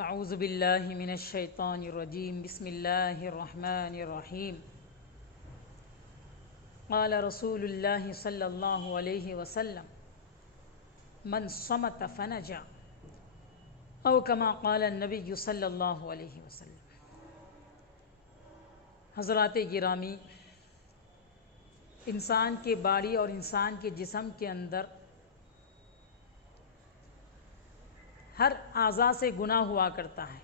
اعوذ باللہ من الشیطان الرجیم بسم اللہ الرحمن الرحیم قال رسول اللہ صلی اللہ علیہ وسلم من صمت فنجا او کما قال النبی صلی اللہ علیہ وسلم۔ حضرات گرامی، انسان کے باڈی اور انسان کے جسم کے اندر ہر اعضاء سے گناہ ہوا کرتا ہے۔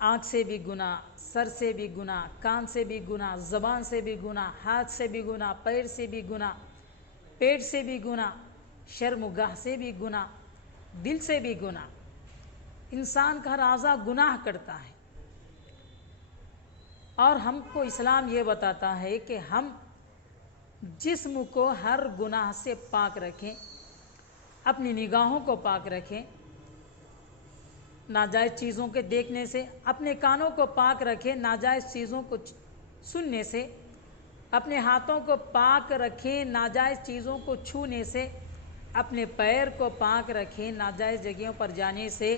آنکھ سے بھی گناہ، سر سے بھی گناہ، کان سے بھی گناہ، زبان سے بھی گناہ، ہاتھ سے بھی گناہ، پیر سے بھی گناہ، پیٹ سے بھی گناہ، شرم و گاہ سے بھی گناہ، دل سے بھی گناہ۔ انسان کا ہر اعضاء گناہ کرتا ہے، اور ہم کو اسلام یہ بتاتا ہے کہ ہم جسم کو ہر گناہ سے پاک رکھیں، اپنی نگاہوں کو پاک رکھیں ناجائز چیزوں کے دیکھنے سے، اپنے کانوں کو پاک رکھیں ناجائز چیزوں کو سننے سے، اپنے ہاتھوں کو پاک رکھیں ناجائز چیزوں کو چھونے سے، اپنے پیر کو پاک رکھیں ناجائز جگہوں پر جانے سے،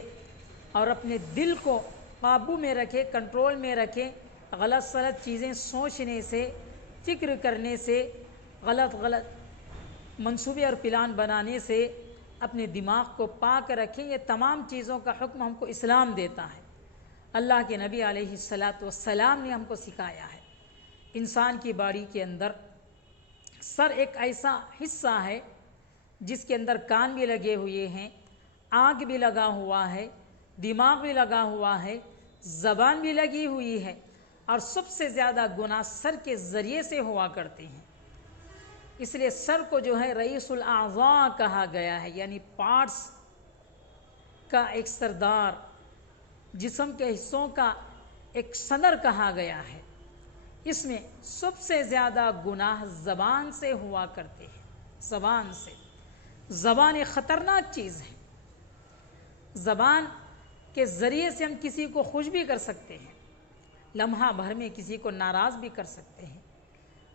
اور اپنے دل کو قابو میں رکھیں، کنٹرول میں رکھیں غلط سلط چیزیں سوچنے سے، فکر کرنے سے، غلط منصوبے اور پلان بنانے سے اپنے دماغ کو پاک رکھیں۔ یہ تمام چیزوں کا حکم ہم کو اسلام دیتا ہے، اللہ کے نبی علیہ السلام نے ہم کو سکھایا ہے۔ انسان کی باڈی کے اندر سر ایک ایسا حصہ ہے جس کے اندر کان بھی لگے ہوئے ہیں، آنکھ بھی لگا ہوا ہے، دماغ بھی لگا ہوا ہے، زبان بھی لگی ہوئی ہے، اور سب سے زیادہ گناہ سر کے ذریعے سے ہوا کرتے ہیں۔ اس لیے سر کو جو ہے رئیس الاعضاء کہا گیا ہے، یعنی پارٹس کا ایک سردار، جسم کے حصوں کا ایک صدر کہا گیا ہے۔ اس میں سب سے زیادہ گناہ زبان سے ہوا کرتے ہیں۔ زبان سے، زبان ایک خطرناک چیز ہے۔ زبان کے ذریعے سے ہم کسی کو خوش بھی کر سکتے ہیں، لمحہ بھر میں کسی کو ناراض بھی کر سکتے ہیں،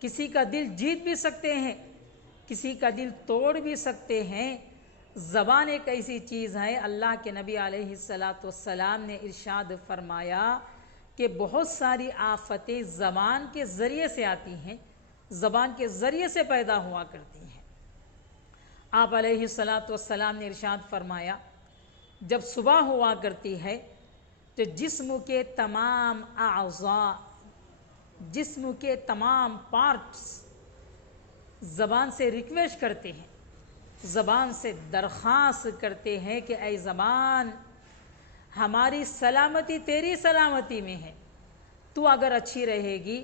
کسی کا دل جیت بھی سکتے ہیں، کسی کا دل توڑ بھی سکتے ہیں۔ زبان ایک ایسی چیز ہے، اللہ کے نبی علیہ السلام نے ارشاد فرمایا کہ بہت ساری آفتیں زبان کے ذریعے سے آتی ہیں، زبان کے ذریعے سے پیدا ہوا کرتی ہیں۔ آپ علیہ السلام نے ارشاد فرمایا جب صبح ہوا کرتی ہے تو جسم کے تمام اعضاء، جسم کے تمام پارٹس زبان سے ریکویسٹ کرتے ہیں، زبان سے درخواست کرتے ہیں کہ اے زبان، ہماری سلامتی تیری سلامتی میں ہے، تو اگر اچھی رہے گی،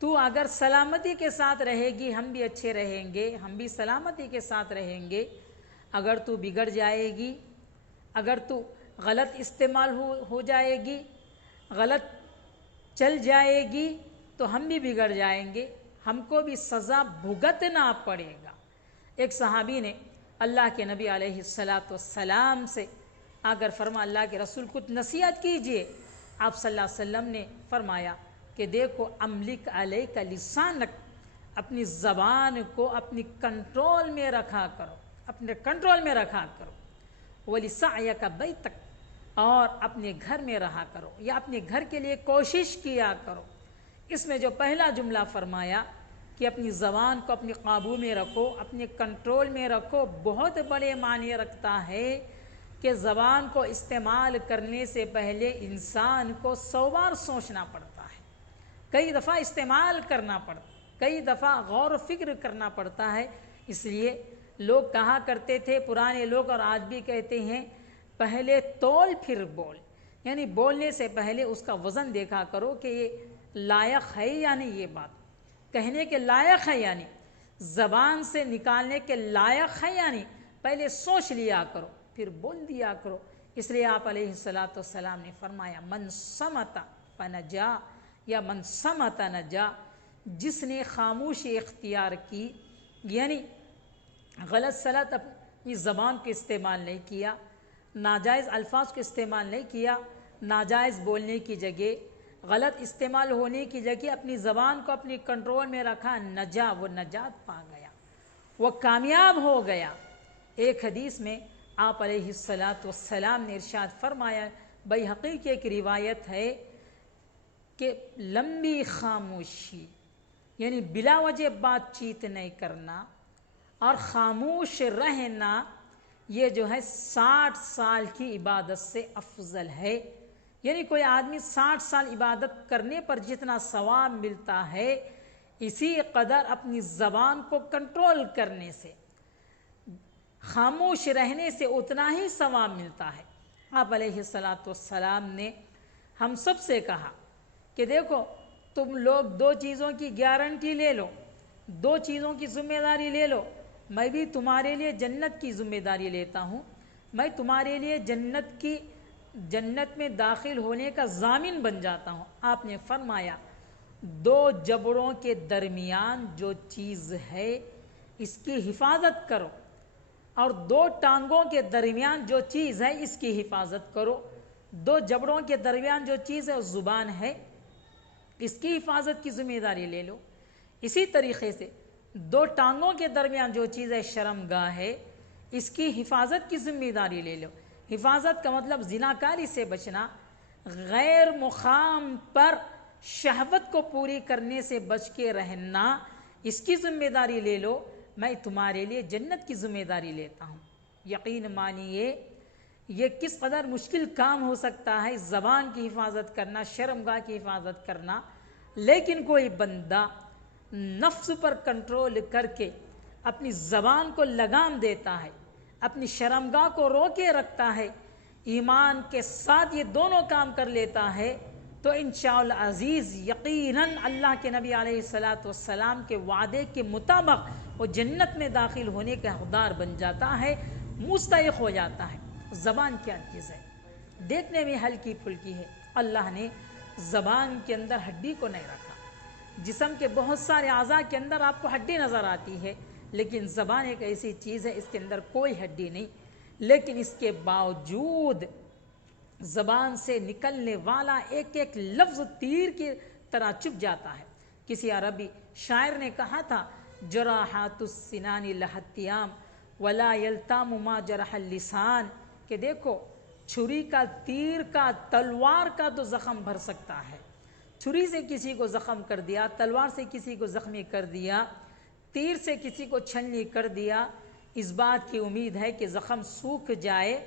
تو اگر سلامتی کے ساتھ رہے گی، ہم بھی اچھے رہیں گے، ہم بھی سلامتی کے ساتھ رہیں گے۔ اگر تو بگڑ جائے گی، اگر تو غلط استعمال ہو جائے گی، غلط چل جائے گی، تو ہم بھی بگڑ جائیں گے، ہم کو بھی سزا بھگتنا پڑے گا۔ ایک صحابی نے اللہ کے نبی علیہ السلام سے اگر فرما اللہ کے رسول کچھ نصیحت کیجئے، آپ صلی اللہ علیہ وسلم نے فرمایا کہ دیکھو املک علیک لسانک، اپنی زبان کو اپنی کنٹرول میں رکھا کرو، اپنے کنٹرول میں رکھا کرو، وَلِسَعْيَكَ بَيْتَكَ، اور اپنے گھر میں رہا کرو، یا اپنے گھر کے لیے کوشش کیا کرو۔ اس میں جو پہلا جملہ فرمایا کہ اپنی زبان کو اپنے قابو میں رکھو، اپنے کنٹرول میں رکھو، بہت بڑے معنی رکھتا ہے کہ زبان کو استعمال کرنے سے پہلے انسان کو 100 بار سوچنا پڑتا ہے، کئی دفعہ استعمال کرنا پڑتا ہے، کئی دفعہ غور و فکر کرنا پڑتا ہے۔ اس لیے لوگ کہا کرتے تھے، پرانے لوگ اور آج بھی کہتے ہیں، پہلے تول پھر بول، یعنی بولنے سے پہلے اس کا وزن دیکھا کرو کہ یہ لائق ہے یا نہیں، یہ بات کہنے کے لائق ہے یا نہیں، زبان سے نکالنے کے لائق ہے یا نہیں، پہلے سوچ لیا کرو پھر بول دیا کرو۔ اس لیے آپ علیہ السلام نے فرمایا من صمت فنجا، یا من صمت نجا، جس نے خاموشی اختیار کی، یعنی غلط سلط اپنی زبان کو استعمال نہیں کیا، ناجائز الفاظ کو استعمال نہیں کیا، ناجائز بولنے کی جگہ، غلط استعمال ہونے کی جگہ اپنی زبان کو اپنی کنٹرول میں رکھا، نجا، وہ نجات پا گیا، وہ کامیاب ہو گیا۔ ایک حدیث میں آپ علیہ الصلاۃ والسلام نے ارشاد فرمایا، بیہقی کی ایک روایت ہے کہ لمبی خاموشی یعنی بلا وجہ بات چیت نہیں کرنا اور خاموش رہنا، یہ جو ہے 60 سال کی عبادت سے افضل ہے۔ یعنی کوئی آدمی 60 سال عبادت کرنے پر جتنا ثواب ملتا ہے، اسی قدر اپنی زبان کو کنٹرول کرنے سے، خاموش رہنے سے اتنا ہی ثواب ملتا ہے۔ آپ علیہ الصلاۃ والسلام نے ہم سب سے کہا کہ دیکھو تم لوگ 2 چیزوں کی گارنٹی لے لو، 2 چیزوں کی ذمہ داری لے لو، میں بھی تمہارے لیے جنت کی ذمہ داری لیتا ہوں، میں تمہارے لیے جنت میں داخل ہونے کا ضامن بن جاتا ہوں۔ آپ نے فرمایا 2 جبڑوں کے درمیان جو چیز ہے اس کی حفاظت کرو، اور 2 ٹانگوں کے درمیان جو چیز ہے اس کی حفاظت کرو۔ 2 جبڑوں کے درمیان جو چیز ہے وہ زبان ہے، اس کی حفاظت کی ذمہ داری لے لو۔ اسی طریقے سے 2 ٹانگوں کے درمیان جو چیز ہے شرمگاہ ہے، اس کی حفاظت کی ذمہ داری لے لو۔ حفاظت کا مطلب زناکاری سے بچنا، غیر مقام پر شہوت کو پوری کرنے سے بچ کے رہنا، اس کی ذمہ داری لے لو، میں تمہارے لیے جنت کی ذمہ داری لیتا ہوں۔ یقین مانیے یہ کس قدر مشکل کام ہو سکتا ہے، زبان کی حفاظت کرنا، شرمگاہ کی حفاظت کرنا، لیکن کوئی بندہ نفس پر کنٹرول کر کے اپنی زبان کو لگام دیتا ہے، اپنی شرمگاہ کو روکے رکھتا ہے، ایمان کے ساتھ یہ دونوں کام کر لیتا ہے، تو انشاءاللہ عزیز یقیناً اللہ کے نبی علیہ الصلاۃ والسلام کے وعدے کے مطابق وہ جنت میں داخل ہونے کا حقدار بن جاتا ہے، مستحق ہو جاتا ہے۔ زبان کیا چیز ہے؟ دیکھنے میں ہلکی پھلکی ہے، اللہ نے زبان کے اندر ہڈی کو نہیں رکھا۔ جسم کے بہت سارے اعضاء کے اندر آپ کو ہڈی نظر آتی ہے، لیکن زبان ایک ایسی چیز ہے اس کے اندر کوئی ہڈی نہیں، لیکن اس کے باوجود زبان سے نکلنے والا ایک ایک لفظ تیر کی طرح چبھ جاتا ہے۔ کسی عربی شاعر نے کہا تھا، جراحات السنان لحتیام ولا یلتام ما جرح اللسان، کہ دیکھو چھری کا، تیر کا، تلوار کا تو زخم بھر سکتا ہے، چھری سے کسی کو زخم کر دیا، تلوار سے کسی کو زخمی کر دیا، تیر سے کسی کو چھلنی کر دیا، اس بات کی امید ہے کہ زخم سوکھ جائے،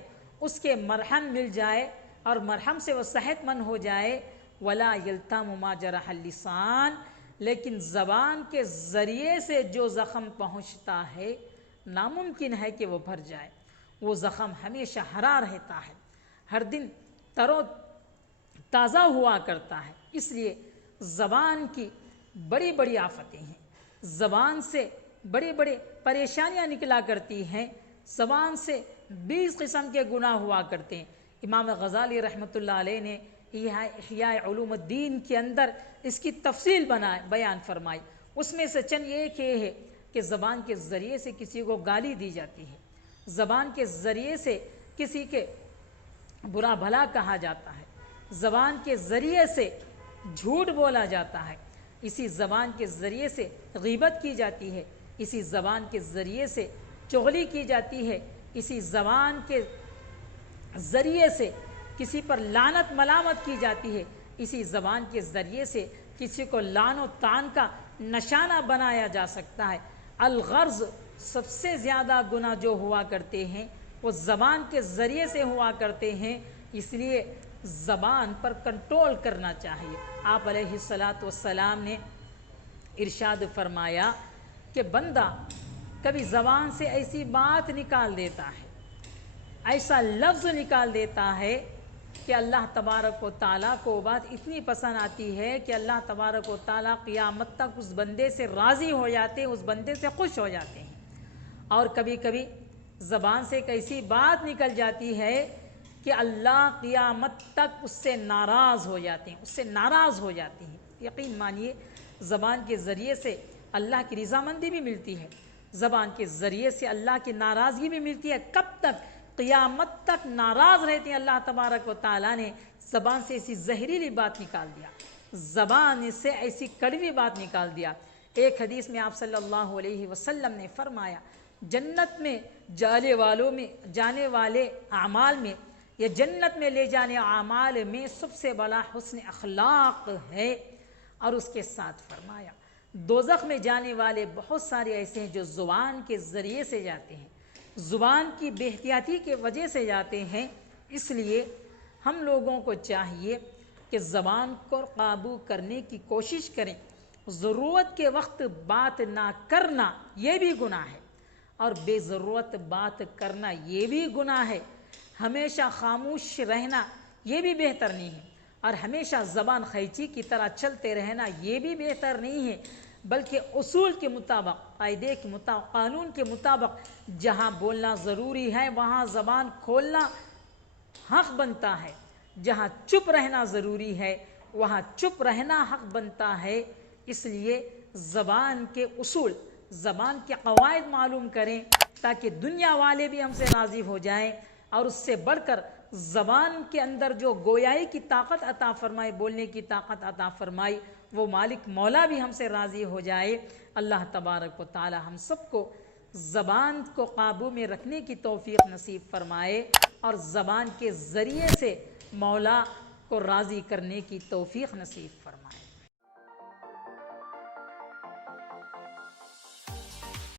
اس کے مرہم مل جائے اور مرہم سے وہ صحت مند ہو جائے۔ ولا یلتام ما جرح اللسان، لیکن زبان کے ذریعے سے جو زخم پہنچتا ہے ناممکن ہے کہ وہ بھر جائے، وہ زخم ہمیشہ ہرا رہتا ہے، ہر دن تر و تازہ ہوا کرتا ہے۔ اس لیے زبان کی بڑی بڑی آفتیں ہیں، زبان سے بڑی بڑی پریشانیاں نکلا کرتی ہیں، زبان سے 20 قسم کے گناہ ہوا کرتے ہیں۔ امام غزالی رحمۃ اللہ علیہ نے احیاء علوم الدین کے اندر اس کی تفصیل بیان فرمائی، اس میں سے چند ایک یہ ہے کہ زبان کے ذریعے سے کسی کو گالی دی جاتی ہے، زبان کے ذریعے سے کسی کے برا بھلا کہا جاتا ہے، زبان کے ذریعے سے جھوٹ بولا جاتا ہے، اسی زبان کے ذریعے سے غیبت کی جاتی ہے، اسی زبان کے ذریعے سے چغلی کی جاتی ہے، اسی زبان کے ذریعے سے کسی پر لعنت ملامت کی جاتی ہے، اسی زبان کے ذریعے سے کسی کو لعن و طعن کا نشانہ بنایا جا سکتا ہے۔ الغرض سب سے زیادہ گناہ جو ہوا کرتے ہیں وہ زبان کے ذریعے سے ہوا کرتے ہیں، اس لیے زبان پر کنٹرول کرنا چاہیے۔ آپ علیہ الصلاۃ والسلام نے ارشاد فرمایا کہ بندہ کبھی زبان سے ایسی بات نکال دیتا ہے، ایسا لفظ نکال دیتا ہے کہ اللہ تبارک و تعالیٰ کو وہ بات اتنی پسند آتی ہے کہ اللہ تبارک و تعالیٰ قیامت تک اس بندے سے راضی ہو جاتے ہیں، اس بندے سے خوش ہو جاتے ہیں۔ اور کبھی کبھی زبان سے ایک ایسی بات نکل جاتی ہے کہ اللہ قیامت تک اس سے ناراض ہو جاتے ہیں، اس سے ناراض ہو جاتے ہیں۔ یقین مانیے زبان کے ذریعے سے اللہ کی رضامندی بھی ملتی ہے، زبان کے ذریعے سے اللہ کی ناراضگی بھی ملتی ہے۔ کب تک؟ قیامت تک ناراض رہتے ہیں۔ اللہ تبارک و تعالیٰ نے زبان سے ایسی زہریلی بات نکال دیا، زبان سے ایسی کڑوی بات نکال دیا۔ ایک حدیث میں آپ صلی اللہ علیہ وسلم نے فرمایا، جنت میں جانے والے اعمال میں یا جنت میں لے جانے اعمال میں سب سے بڑا حسن اخلاق ہے۔ اور اس کے ساتھ فرمایا دوزخ میں جانے والے بہت سارے ایسے ہیں جو زبان کے ذریعے سے جاتے ہیں، زبان کی بے احتیاطی کے وجہ سے جاتے ہیں۔ اس لیے ہم لوگوں کو چاہیے کہ زبان کو قابو کرنے کی کوشش کریں۔ ضرورت کے وقت بات نہ کرنا یہ بھی گناہ ہے، اور بے ضرورت بات کرنا یہ بھی گناہ ہے۔ ہمیشہ خاموش رہنا یہ بھی بہتر نہیں ہے، اور ہمیشہ زبان خیچی کی طرح چلتے رہنا یہ بھی بہتر نہیں ہے، بلکہ اصول کے مطابق، قاعدے کے مطابق، قانون کے مطابق جہاں بولنا ضروری ہے وہاں زبان کھولنا حق بنتا ہے، جہاں چپ رہنا ضروری ہے وہاں چپ رہنا حق بنتا ہے۔ اس لیے زبان کے اصول، زبان کے قواعد معلوم کریں تاکہ دنیا والے بھی ہم سے راضی ہو جائیں، اور اس سے بڑھ کر زبان کے اندر جو گویائی کی طاقت عطا فرمائی، بولنے کی طاقت عطا فرمائی، وہ مالک مولا بھی ہم سے راضی ہو جائے۔ اللہ تبارک و تعالی ہم سب کو زبان کو قابو میں رکھنے کی توفیق نصیب فرمائے، اور زبان کے ذریعے سے مولا کو راضی کرنے کی توفیق نصیب فرمائے۔